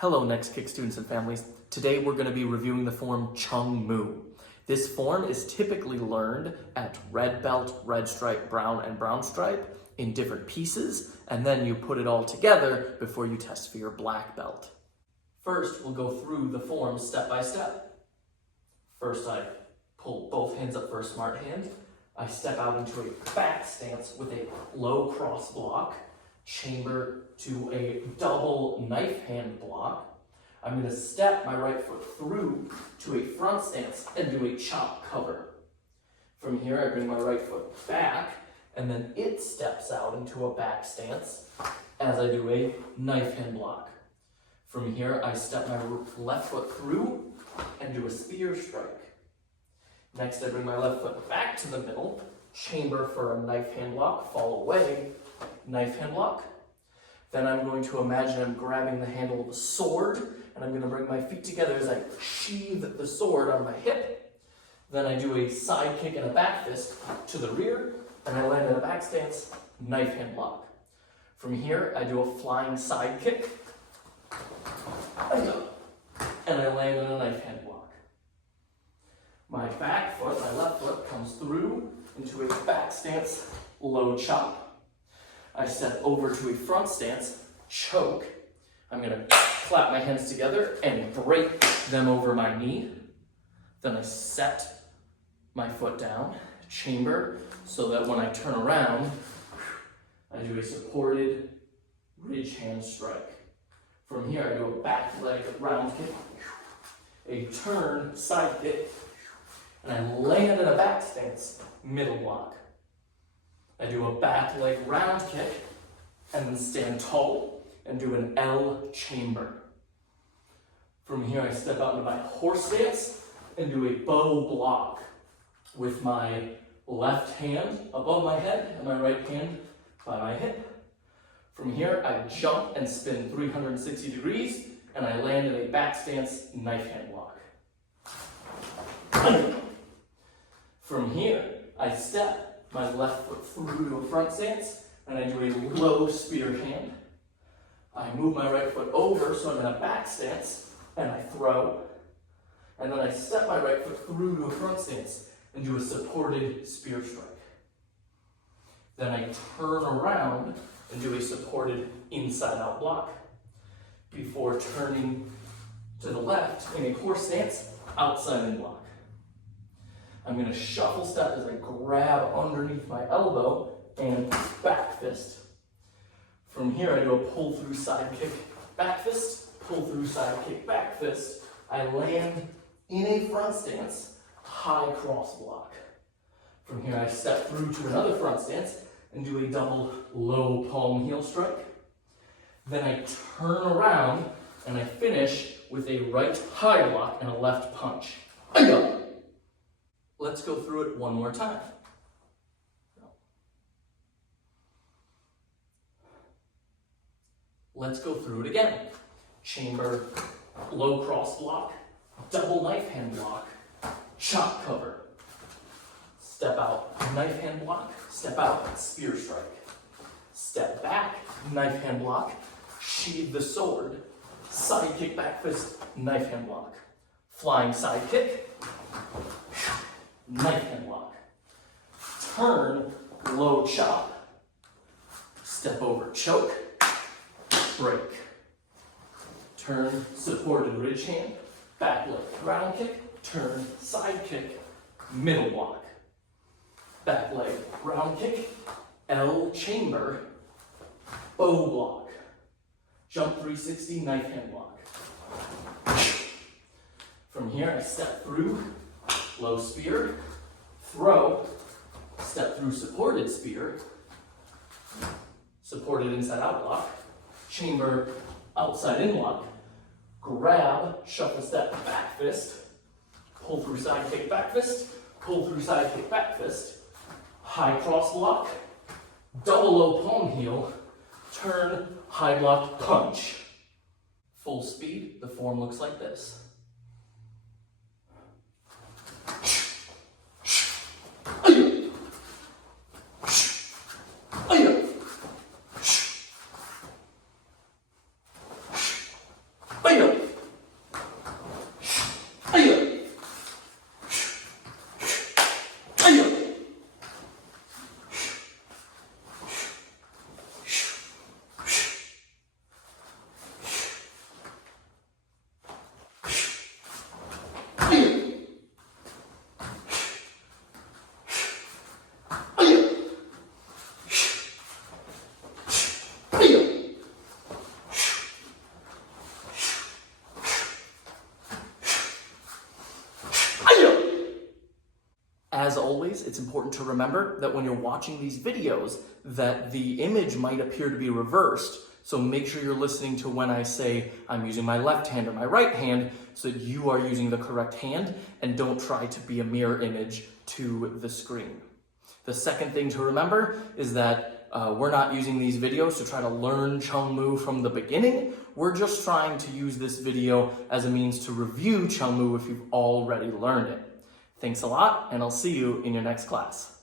Hello, Next Kick students and families. Today we're going to be reviewing the form Chung Mu. This form is typically learned at red belt, red stripe, brown, and brown stripe in different pieces, and then you put it all together before you test for your black belt. First, we'll go through the form step by step. First, I pull both hands up for a smart hand. I step out into a back stance with a low cross block, chamber to a double knife hand block. I'm going to step my right foot through to a front stance and do a chop cover. From here, I bring my right foot back, and then it steps out into a back stance as I do a knife hand block. From here, I step my left foot through and do a spear strike. Next, I bring my left foot back to the middle, chamber for a knife hand block, fall away, knife hand block. Then I'm going to imagine I'm grabbing the handle of a sword, and I'm going to bring my feet together as I sheathe the sword on my hip. Then I do a side kick and a back fist to the rear, and I land in a back stance, knife hand block. From here, I do a flying side kick, and I land in a knife hand block. My back foot, my left foot, comes through into a back stance, low chop. I step over to a front stance, choke. I'm going to clap my hands together and break them over my knee. Then I set my foot down, chamber, so that when I turn around, I do a supported ridge hand strike. From here, I do a back leg round kick, a turn side kick, and I land in a back stance, middle block. I do a back leg round kick, and then stand tall and do an L chamber. From here, I step out into my horse stance and do a bow block with my left hand above my head and my right hand by my hip. From here, I jump and spin 360 degrees, and I land in a back stance knife hand block. From here, I step my left foot through to a front stance, and I do a low spear hand. I move my right foot over so I'm in a back stance, and I throw. And then I step my right foot through to a front stance and do a supported spear strike. Then I turn around and do a supported inside out block before turning to the left in a horse stance, outside in block. I'm going to shuffle step as I grab underneath my elbow and back fist. From here, I do a pull through side kick, back fist, pull through side kick, back fist. I land in a front stance, high cross block. From here, I step through to another front stance and do a double low palm heel strike. Then I turn around and I finish with a right high block and a left punch. Let's go through it one more time. Let's go through it again. Chamber, low cross block, double knife hand block, chop cover. Step out, knife hand block, step out, spear strike. Step back, knife hand block, sheathe the sword, side kick, back fist, knife hand block. Flying side kick, knife hand block. Turn, low chop. Step over, choke, break. Turn, supported ridge hand, back leg round kick, turn, side kick, middle block. Back leg round kick, L chamber, bow block. Jump 360, knife hand block. From here, I step through, low spear, throw, step through supported spear, supported inside out block, chamber outside in block, grab, shuffle step back fist, pull through side kick back fist, pull through side kick back fist, high cross block, double low palm heel, turn, high block punch. Full speed, the form looks like this. As always, it's important to remember that when you're watching these videos, that the image might appear to be reversed. So make sure you're listening to when I say I'm using my left hand or my right hand so that you are using the correct hand, and don't try to be a mirror image to the screen. The second thing to remember is that we're not using these videos to try to learn Chung Mu from the beginning. We're just trying to use this video as a means to review Chung Mu if you've already learned it. Thanks a lot, and I'll see you in your next class.